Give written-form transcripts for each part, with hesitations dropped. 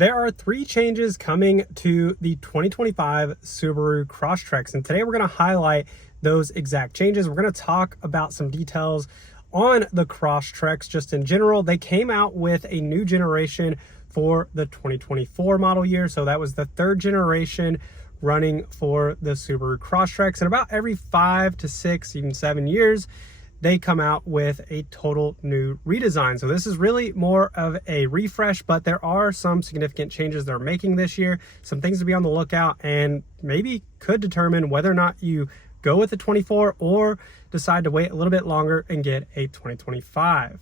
There are 3 changes coming to the 2025 Subaru Crosstreks, and today we're going to highlight those exact changes. We're going to talk about some details on the Crosstreks just in general. They came out with a new generation for the 2024 model year, so that was the 3rd generation running for the Subaru Crosstreks, and about every 5 to 6, even 7 years, they come out with a total new redesign. So this is really more of a refresh, but there are some significant changes they're making this year, some things to be on the lookout, and maybe could determine whether or not you go with the 24 or decide to wait a little bit longer and get a 2025.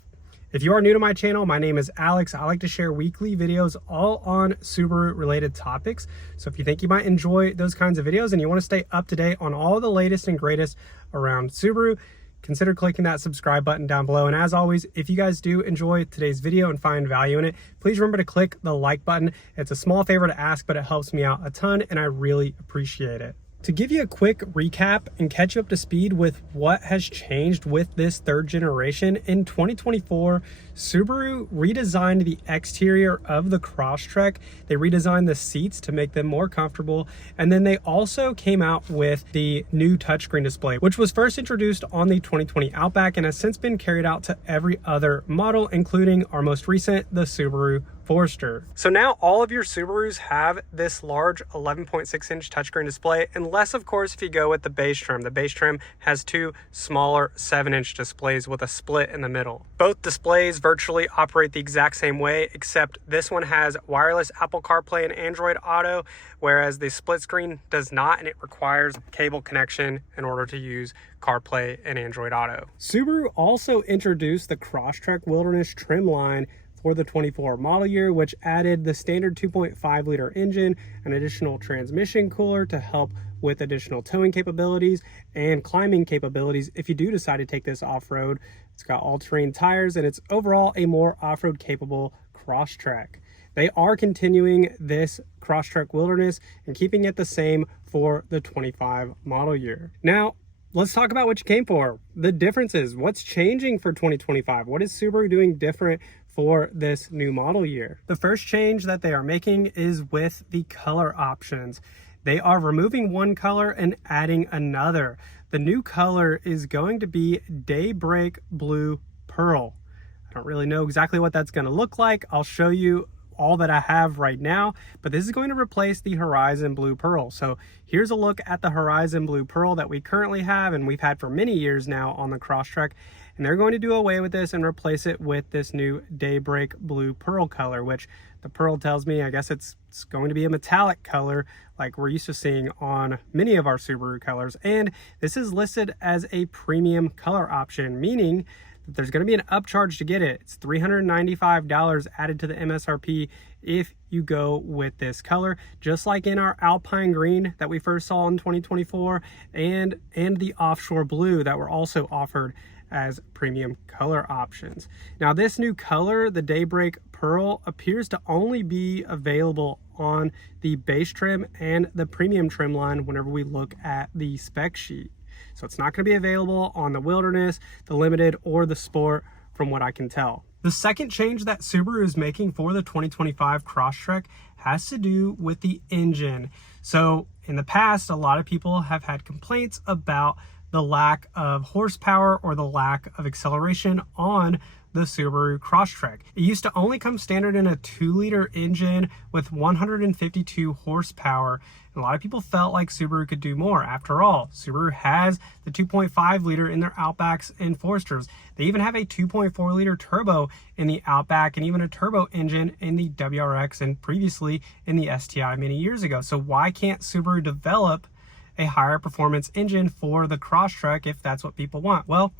If you are new to my channel, my name is Alex. I like to share weekly videos all on Subaru related topics. So if you think you might enjoy those kinds of videos and you want to stay up to date on all the latest and greatest around Subaru, consider clicking that subscribe button down below. And as always, if you guys do enjoy today's video and find value in it, please remember to click the like button. It's a small favor to ask, but it helps me out a ton and I really appreciate it. To give you a quick recap and catch you up to speed with what has changed with this 3rd generation, in 2024, Subaru redesigned the exterior of the Crosstrek. They redesigned the seats to make them more comfortable, and then they also came out with the new touchscreen display, which was first introduced on the 2020 Outback and has since been carried out to every other model, including our most recent, the Subaru Forester. So now all of your Subarus have this large 11.6-inch touchscreen display, unless of course if you go with the base trim. The base trim has 2 smaller 7-inch displays with a split in the middle. Both displays virtually operate the exact same way, except this one has wireless Apple CarPlay and Android Auto, whereas the split screen does not, and it requires cable connection in order to use CarPlay and Android Auto. Subaru also introduced the Crosstrek Wilderness trim line for the 24 model year, which added the standard 2.5 liter engine, an additional transmission cooler to help with additional towing capabilities and climbing capabilities if you do decide to take this off-road. It's got all-terrain tires and it's overall a more off-road capable Crosstrek. They are continuing this Crosstrek Wilderness and keeping it the same for the 25 model year. Now, let's talk about what you came for. The differences. What's changing for 2025? What is Subaru doing different for this new model year? The first change that they are making is with the color options. They are removing one color and adding another. The new color is going to be Daybreak Blue Pearl. I don't really know exactly what that's going to look like. I'll show you all that I have right now, but this is going to replace the Horizon Blue Pearl. So here's a look at the Horizon Blue Pearl that we currently have and we've had for many years now on the Crosstrek, and they're going to do away with this and replace it with this new Daybreak Blue Pearl color, which the pearl tells me, I guess it's going to be a metallic color like we're used to seeing on many of our Subaru colors. And this is listed as a premium color option, meaning there's going to be an upcharge to get it. It's $395 added to the MSRP if you go with this color, just like in our Alpine Green that we first saw in 2024 and the Offshore Blue that were also offered as premium color options. Now this new color, the Daybreak Pearl, appears to only be available on the base trim and the premium trim line whenever we look at the spec sheet. So it's not going to be available on the Wilderness, the Limited, or the Sport from what I can tell. The second change that Subaru is making for the 2025 Crosstrek has to do with the engine. So in the past, a lot of people have had complaints about the lack of horsepower or the lack of acceleration on the Subaru Crosstrek. It used to only come standard in a 2-liter engine with 152 horsepower. And a lot of people felt like Subaru could do more. After all, Subaru has the 2.5 liter in their Outbacks and Foresters. They even have a 2.4 liter turbo in the Outback and even a turbo engine in the WRX and previously in the STI many years ago. So why can't Subaru develop a higher performance engine for the Crosstrek if that's what people want? Well,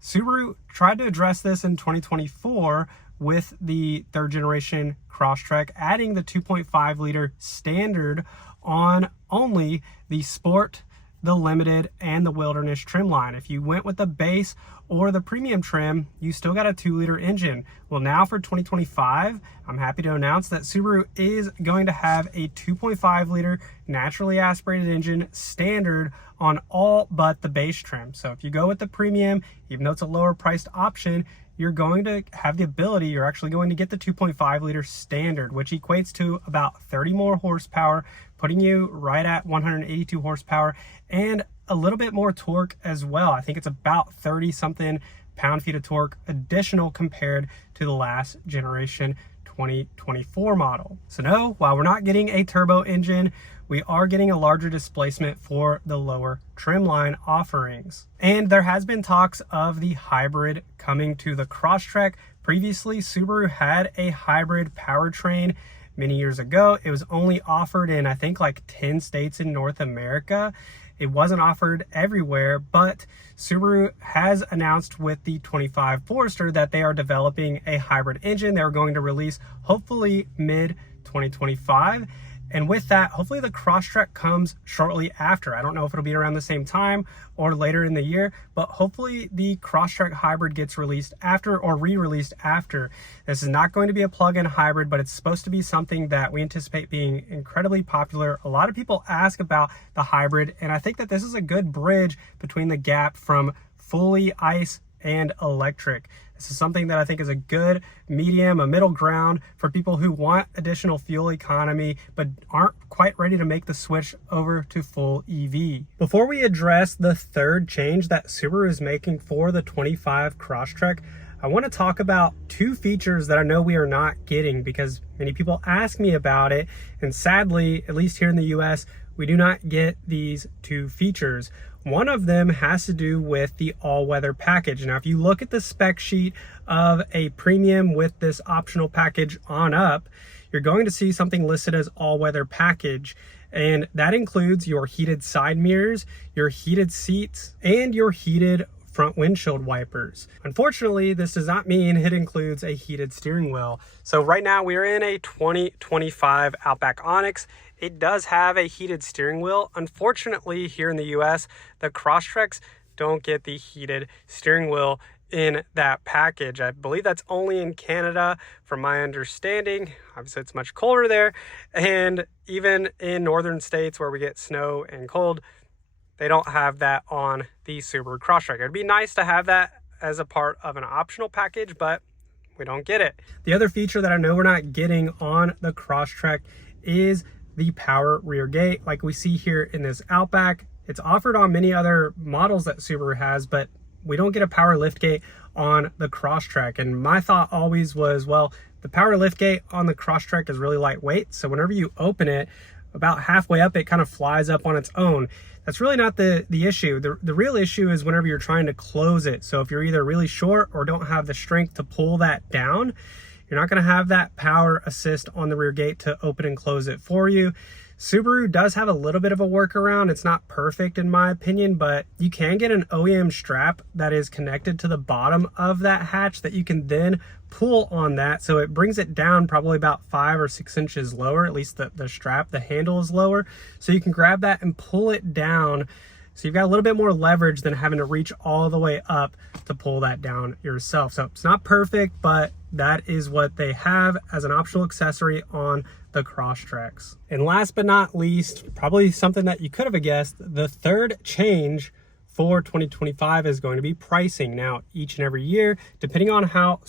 Subaru tried to address this in 2024 with the 3rd generation Crosstrek, adding the 2.5 liter standard on only the Sport, the Limited, and the Wilderness trim line. If you went with the base or the premium trim, you still got a 2-liter engine. Well, now for 2025, I'm happy to announce that Subaru is going to have a 2.5 liter naturally aspirated engine standard on all but the base trim. So if you go with the premium, even though it's a lower priced option, you're going to have the ability, you're actually going to get the 2.5 liter standard, which equates to about 30 more horsepower, putting you right at 182 horsepower and a little bit more torque as well. I think it's about 30 something pound-feet of torque additional compared to the last generation 2024 model. So no, while we're not getting a turbo engine, we are getting a larger displacement for the lower trim line offerings. And there has been talks of the hybrid coming to the Crosstrek. Previously, Subaru had a hybrid powertrain many years ago. It was only offered in, I think, like 10 states in North America. It wasn't offered everywhere, but Subaru has announced with the 25 Forester that they are developing a hybrid engine. They're going to release hopefully mid 2025. And with that, hopefully the Crosstrek comes shortly after. I don't know if it'll be around the same time or later in the year, but hopefully the Crosstrek hybrid gets released after or re-released after. This is not going to be a plug-in hybrid, but it's supposed to be something that we anticipate being incredibly popular. A lot of people ask about the hybrid, and I think that this is a good bridge between the gap from fully ICE and electric. This is something that I think is a good medium, a middle ground for people who want additional fuel economy but aren't quite ready to make the switch over to full EV. Before we address the third change that Subaru is making for the 25 Crosstrek, I want to talk about two features that I know we are not getting because many people ask me about it, and sadly, at least here in the US, we do not get these two features. One of them has to do with the all-weather package. Now, if you look at the spec sheet of a premium with this optional package on up, you're going to see something listed as all-weather package. And that includes your heated side mirrors, your heated seats, and your heated front windshield wipers. Unfortunately, this does not mean it includes a heated steering wheel. So right now we're in a 2025 Outback Onyx. It does have a heated steering wheel. Unfortunately, here in the US, the Crosstreks don't get the heated steering wheel in that package. I believe that's only in Canada, from my understanding. Obviously, it's much colder there. And even in northern states where we get snow and cold, they don't have that on the Subaru Crosstrek. It'd be nice to have that as a part of an optional package, but we don't get it. The other feature that I know we're not getting on the Crosstrek is the power rear gate like we see here in this Outback. It's offered on many other models that Subaru has, but we don't get a power liftgate on the Crosstrek. And my thought always was, well, the power liftgate on the Crosstrek is really lightweight, so whenever you open it, about halfway up, it kind of flies up on its own. That's really not the issue. The real issue is whenever you're trying to close it. So if you're either really short or don't have the strength to pull that down, you're not going to have that power assist on the rear gate to open and close it for you. Subaru does have a little bit of a workaround. It's not perfect in my opinion, but you can get an OEM strap that is connected to the bottom of that hatch that you can then pull on that. So it brings it down probably about 5 or 6 inches lower, at least the strap, the handle is lower. So you can grab that and pull it down. So you've got a little bit more leverage than having to reach all the way up to pull that down yourself. So it's not perfect, but that is what they have as an optional accessory on the Crosstreks. And last but not least, probably something that you could have guessed, the third change for 2025 is going to be pricing. Now, each and every year, depending on how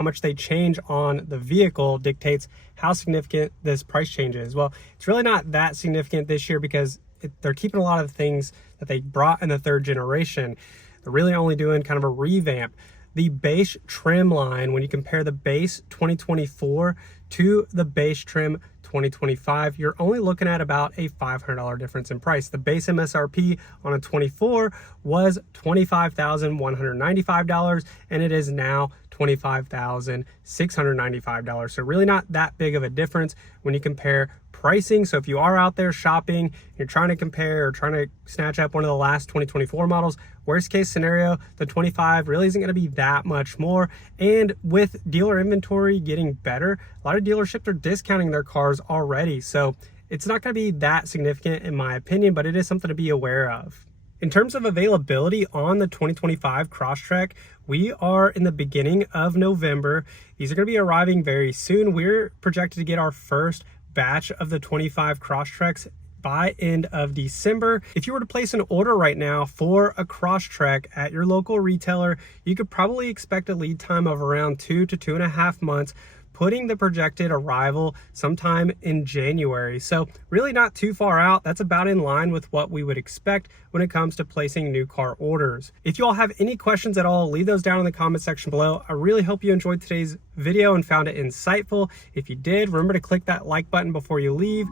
much they change on the vehicle dictates how significant this price change is. Well, it's really not that significant this year because they're keeping a lot of the things that they brought in the third generation. They're really only doing kind of a revamp. The base trim line, when you compare the base 2024 to the base trim 2025, you're only looking at about a $500 difference in price. The base MSRP on a 24 was $25,195, and it is now $25,695. So really not that big of a difference when you compare pricing. So if you are out there shopping, you're trying to compare or trying to snatch up one of the last 2024 models, worst case scenario, the 25 really isn't going to be that much more. And with dealer inventory getting better, a lot of dealerships are discounting their cars already. So it's not going to be that significant in my opinion, but it is something to be aware of. In terms of availability on the 2025 Crosstrek, we are in the beginning of November. These are going to be arriving very soon. We're projected to get our first batch of the 25 Crosstreks by end of December. If you were to place an order right now for a Crosstrek at your local retailer, you could probably expect a lead time of around 2 to 2.5 months, putting the projected arrival sometime in January. So really not too far out. That's about in line with what we would expect when it comes to placing new car orders. If you all have any questions at all, leave those down in the comment section below. I really hope you enjoyed today's video and found it insightful. If you did, remember to click that like button before you leave.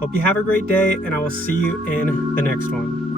Hope you have a great day, and I will see you in the next one.